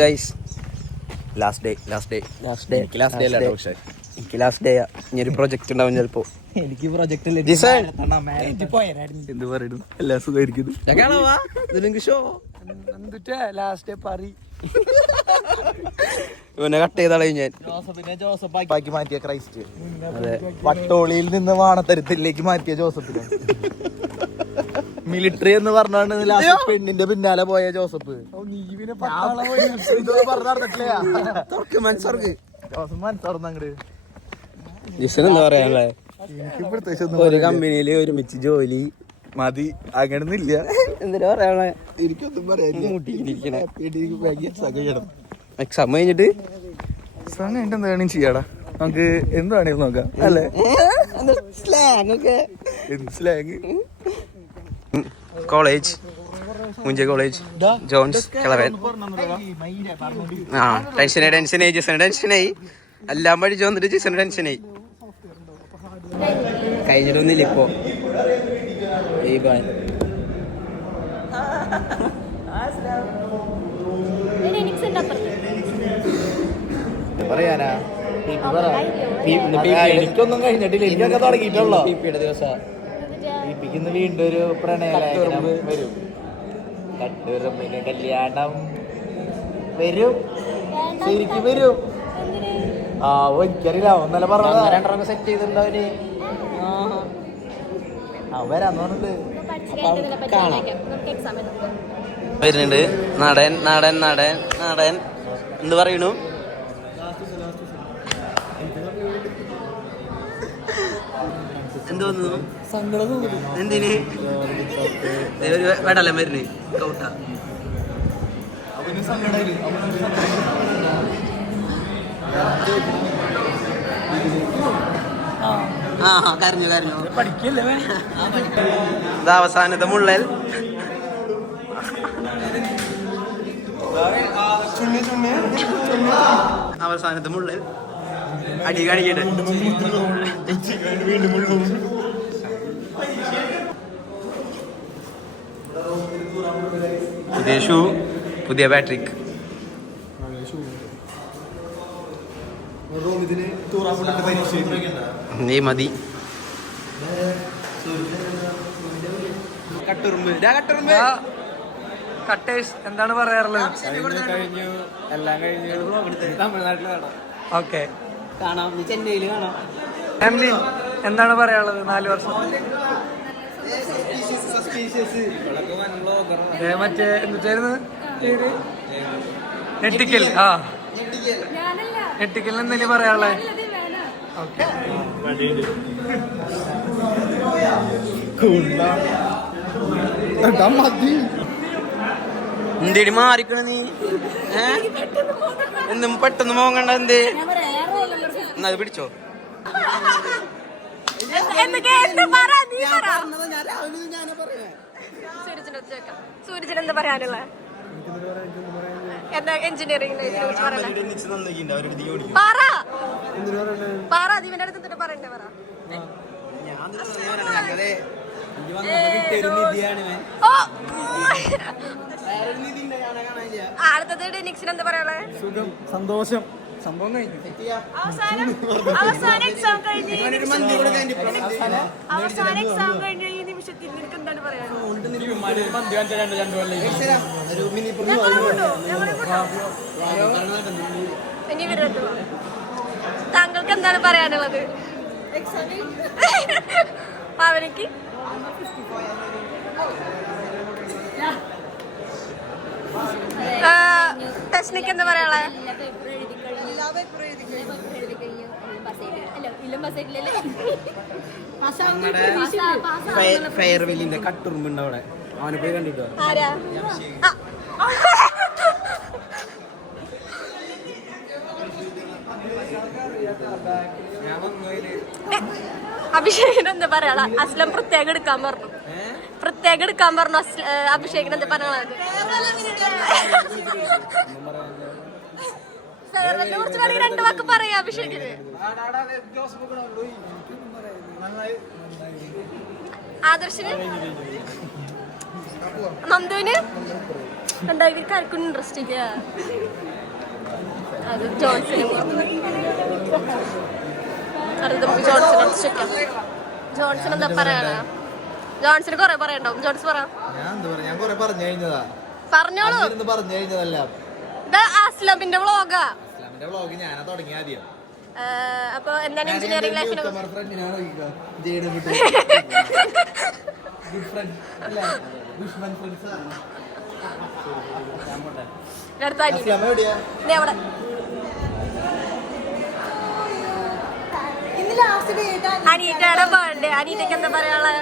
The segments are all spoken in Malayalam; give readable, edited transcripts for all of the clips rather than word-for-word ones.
ഗൈസ് ലാസ്റ്റ് ഡേ എനിക്ക് ലാസ്റ്റ് ഡേ ഇനിയൊരു പ്രൊജക്ട് ഉണ്ടാവും ചിലപ്പോ. എനിക്ക് പ്രൊജക്ട് എന്ത് പറയുന്നു എല്ലാ സുഖമായിരിക്കുന്നു. ലാസ്റ്റ് പറി ഇവനെ കട്ട് ചെയ്താളെ ഞാൻ. ജോസഫാക്കി മാറ്റിയ ക്രൈസ്റ്റ്, പട്ടോളിയിൽ നിന്ന് വാണത്തരത്തിലേക്ക് മാറ്റിയ ജോസഫിനെ. മിലിറ്ററി എന്ന് പറഞ്ഞാണ് ലാസ്റ്റ് പെണ്ണിന്റെ പിന്നാലെ പോയ ജോസഫ്. ജോസഫ് മനസ്സോർന്നങ്ങട്. എന്താ പറയാ, ഒരു കമ്പനിയില് ഒരുമിച്ച് ജോലി മതി, അങ്ങനൊന്നുമില്ല. എന്തിനാ പറയാ, എനിക്കൊന്നും പറയാനില്ല. എക്സാം കഴിഞ്ഞിട്ട് എന്ത് വേണമെങ്കിലും ചെയ്യാടാ, നമുക്ക് എന്ത് വേണമെങ്കിലും നോക്കാം അല്ലേ. സ്ലാങ് കോളേജ് മുഞ്ച കോളേജ് ജോൺസ് കിളവൻ. ആ ടെൻഷനായി എല്ലാം പഠിച്ചു വന്നിട്ട് ജിസന് ടെൻഷനായി. കഴിഞ്ഞിട്ടൊന്നുമില്ല ഇപ്പൊ. പറയാനാ എനിക്കൊന്നും കഴിഞ്ഞിട്ടില്ല, എനിക്കൊക്കെ തുടങ്ങിയിട്ടുള്ളോ. ദിവസം ഇപ്പിക്കുന്ന വീണ്ടും ഒരു പ്രണയലേഖനം വരും. കട്ടുറുമ്പിന് കല്യാണം വരും, ശരിക്കും വരും. ആ എനിക്കറിയില്ല, ഒന്നല്ല പറഞ്ഞ രണ്ടെണ്ണം സെറ്റ് ചെയ്തിട്ടുണ്ടവന്. വരാന്ന് പറഞ്ഞിട്ട് വരുന്നുണ്ട്. നടൻ നടൻ നടൻ നടൻ എന്ത് പറയണു? എന്തോന്നു എന്തിന് വേടല്ലേ മരുന്ന് കൗട്ട. കരഞ്ഞു ഇത് അവസാനത്തെ മുള്ളൽ. അവസാനത്തെ മുള്ളൽ അടി കാണിക്കട്ടെ. പുതിയ ഷൂ, പുതിയ ബാറ്ററിക്ക്. നീ മതി. കട്ടേഴ്സ് എന്താണ് പറയാറുള്ളത്? കഴിഞ്ഞു, എല്ലാം കഴിഞ്ഞു. തമിഴ്നാട്ടിൽ കാണാം. ഓക്കെ, കാണാം. നീ ചെന്നൈയിൽ കാണാം. ഫാമിലി എന്താണ് പറയാനുള്ളത്? 4 വർഷം മറ്റേ എന്തായിരുന്നു ഞെട്ടിക്കൽ. ഞെട്ടിക്കലിന് എന്തെങ്കിലും പറയാനുള്ളത്? ഓക്കെ, എന്തേടി മാറിക്കണ നീ? എന്തും പെട്ടെന്ന് പോകണ്ട. എന്തേ എന്നാ പിടിച്ചോ. സൂരജിന് എന്താ പറയാനുള്ള? എന്താ എഞ്ചിനീയറിംഗ് പറ, ദിവന്റെ അടുത്ത് എന്തിട്ട് പറയണ്ടേ? പറ. അടുത്തത് നിക്സിന് എന്താ പറയാനുള്ളത്? സുഖം, സന്തോഷം. സംഭവം കഴിഞ്ഞു. അവസാന എക്സാം കഴിഞ്ഞ ഈ നിമിഷത്തിൽ നിനക്ക് എന്താണ് പറയാനുള്ളത്? ഇനി വരട്ടോ. താങ്കൾക്ക് എന്താണ് പറയാനുള്ളത്? അവനിക്ക് ടെസ്നിക്ക് എന്താ പറയാനുള്ളത്? ഫെയർവെല്ലിന്റെ കട്ടുറുമ്പുണ്ട് അവിടെ, അവനെ പോയി കണ്ടിട്ടോ. അഭിഷേകിന് എന്താ പറയാ? അസ്ലം പ്രത്യേകം എടുക്കാൻ പറഞ്ഞു. അഭിഷേകിന് എന്താ പറയാനുള്ളത്? കുറിച്ച് പറയുക, 2 വാക്ക് പറയാ അഭിഷേകിന്. ആദർശിന്, നന്ദുവിന് ഉണ്ടായിരിക്കും ഇൻട്രസ്റ്റ് ഇല്ല. അത് ജോൺസൺ. അത് നമുക്ക് ജോൺസൺ ചോദിക്കാം. ജോൺസൺ എന്താ പറയാനാ? ജോൺസൺ കൊറേ പറയണ്ടാവും. ജോൺസൺ പറ. ഞാൻ കൊറേ പറഞ്ഞു കഴിഞ്ഞതാ. പറഞ്ഞോളൂ. പറഞ്ഞു കഴിഞ്ഞതല്ല. ഇത് അസ്ലമിന്റെ വ്ളോഗാ. അസ്ലമിന്റെ വ്ളോഗ് ഞാനാ തുടങ്ങിയ ആദ്യം. അപ്പൊ എന്താണ് എഞ്ചിനീയറിംഗ് ലൈഫിനെ അനീറ്റയുടെ ബർത്ത്ഡേ. അനീറ്റയ്ക്ക് എന്താ പറയാനുള്ളത്?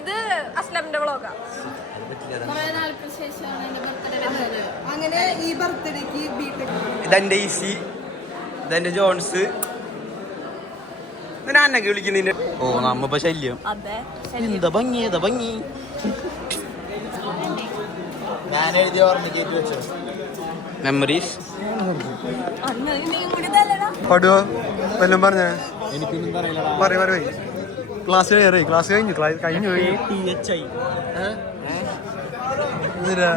ഇത് അസ്ലമിന്റെ വ്ളോഗാ. അങ്ങനെ ഈ ബർത്ത്ഡേക്ക് ഇതെന്റെ ഈസി, ഇതെന്റെ ജോൺസ്. ഞാനൊക്കെ വിളിക്കുന്നതിന്റെ ഓ നമ്മ ശല്യം. എന്താ ഭംഗി, ഏതാ ഭംഗി. ഞാൻ എഴുതിയ ഓർമ്മ ചെയ്തു വെച്ചോ. മെമ്മറീസ് പാടുവോ വല്ലതും പറഞ്ഞേ? എനിക്കൊന്നും പറയില്ല. പറയ് ക്ലാസ് കയറി. ക്ലാസ് കഴിഞ്ഞു പോയി. എന്തിനാ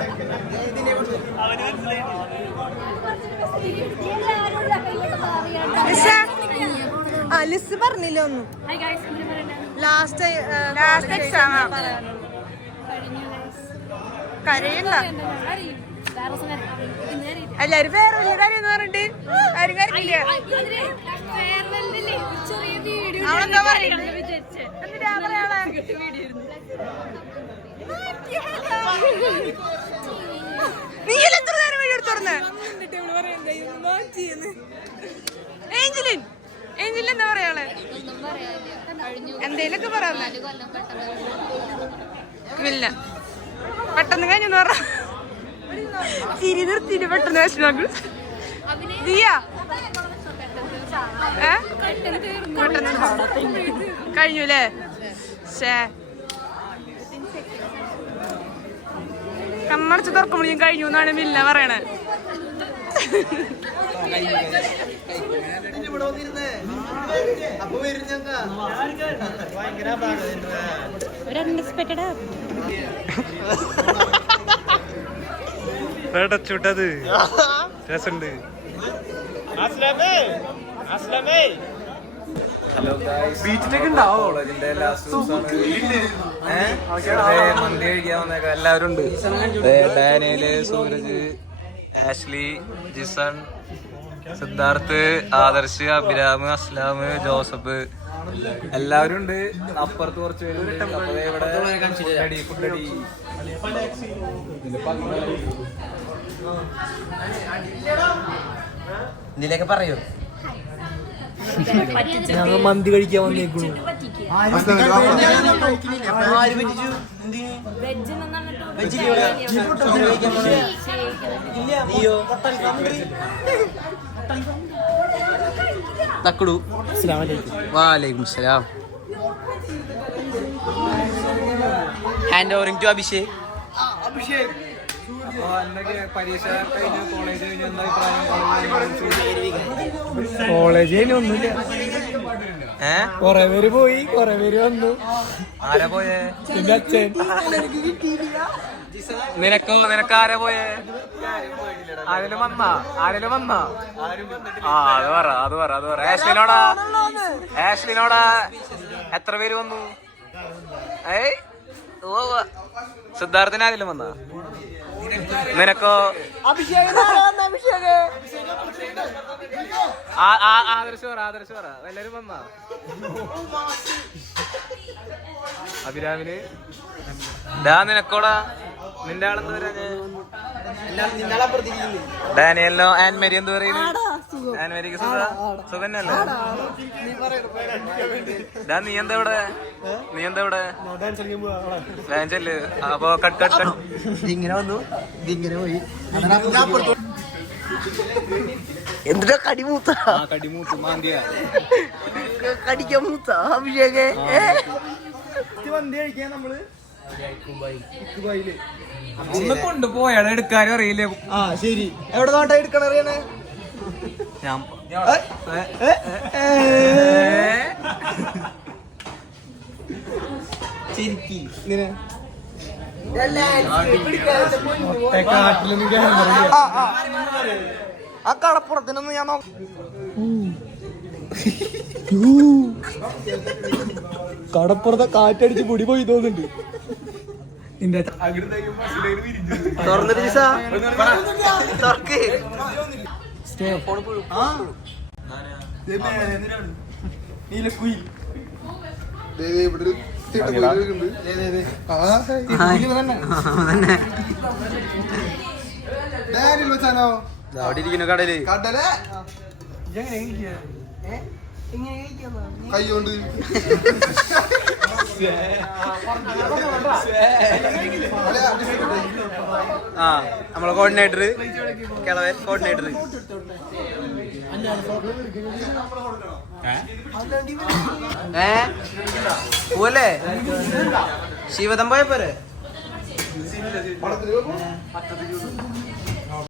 ലിസ് പറഞ്ഞില്ല ഒന്നും. ലാസ്റ്റ് എക്സാം കരയില്ല. എല്ലാരും വേറെ വലിയ കാര്യം എന്ന് പറഞ്ഞിട്ട് ആരും കരയില്ല. അവളെന്താ പറയുന്നത്? എന്തിനാ പറയാളെ? നീയല്ല എത്ര നേരം വീഡിയോ എടുത്തോർന്ന്? ഏഞ്ചലിൻ എന്താ പറയാളെ? എന്തേലൊക്കെ പറയാ. ഇല്ല പെട്ടെന്ന് കഴിഞ്ഞെന്ന് പറ. ചിരി നിർത്തിട്ട് പെട്ടെന്ന് വിഷമാക്കും. ദിയാ കഴിഞ്ഞു അല്ലേ? കണ്ണടച്ച് തുറക്കുമ്പോൾ ഞാൻ കഴിഞ്ഞു എന്നാണ് മില്ല പറയണേ. ചൂട്ടത് രസമുണ്ട്. ബീച്ചിലേക്ക് ഉണ്ടാവോ? മന്തി കഴിക്കാൻ വന്നേക്കാം. എല്ലാവരും ഉണ്ട്. ഡാനിയല്, സൂരജ്, ആഷ്ലി, ജിസൺ, സിദ്ധാർത്ഥ്, ആദർശ്, അഭിരാമ്, അസ്ലാം, ജോസഫ് എല്ലാവരും ഉണ്ട്. അപ്പുറത്ത് കുറച്ച് പേരുണ്ട്. ഇതിലേക്ക് പറയൂ. ഞങ്ങൾ മന്തി കഴിക്കാൻ വന്നേക്കണു. തക്കടു. വാലൈക്കും സലാം. Hand overing to Abhishek. പരീക്ഷ കഴിഞ്ഞു, കോളേജ് കഴിഞ്ഞു, എന്താ അഭിപ്രായം? കോളേജ് കഴിഞ്ഞ ഒന്നുമില്ല. കൊറേ പേര് പോയി, കൊറേ പേര് വന്നു. ആരാ പോയേ? എന്റെ അച്ഛൻ. നിനക്കാരാ പോയേ? ആരെങ്കിലും വന്നാ? അത് പറ. ആഷ്ലിനോടാ എത്ര പേര് വന്നു? സിദ്ധാർത്ഥിന് ആരെങ്കിലും വന്നാ? നിനക്കോ? ആദർശ് പറ. എല്ലാരും വന്നാ? അഭിരാമിന് നിനക്കോടാ? നിന്റെ ആളെന്ത് പറയാ? ഡാനിയലിനോ? ആൻമേരി എന്ത് പറയുന്നു? ആൻമേരിക്ക് സുഖന്നല്ലേ? നീ എന്താ ഇവിടെ? ഡാൻസല്ലേ? അപ്പൊ കട്ട് ഇങ്ങനെ വന്നു, ഇതിങ്ങനെ പോയി. എന്തിനാ കടിമൂത്ത? കടിമൂത്ത് മാന്തിയ കടിക്കാൻ മൂത്ത അഭിഷേകേ. മന്തി കഴിക്കാൻ നമ്മള് ഒന്ന് കൊണ്ടുപോയാണ് എടുക്കാനും അറിയില്ല. ശരി, എവിടെ നോട്ടാ എടുക്കണം അറിയണേ? ഞാൻ ആ കടപ്പുറത്തിനൊന്നും ഞാൻ കടപ്പുറത്തെ കാറ്റടിച്ച് പൊടി പോയി തോന്നുന്നുണ്ട്. കടല് കൈകൊണ്ട് ആ നമ്മളെ കോർഡിനേറ്റർ കിളവൻ കോർഡിനേറ്റർ പോവല്ലേ ശിവതം പോയ പോരെ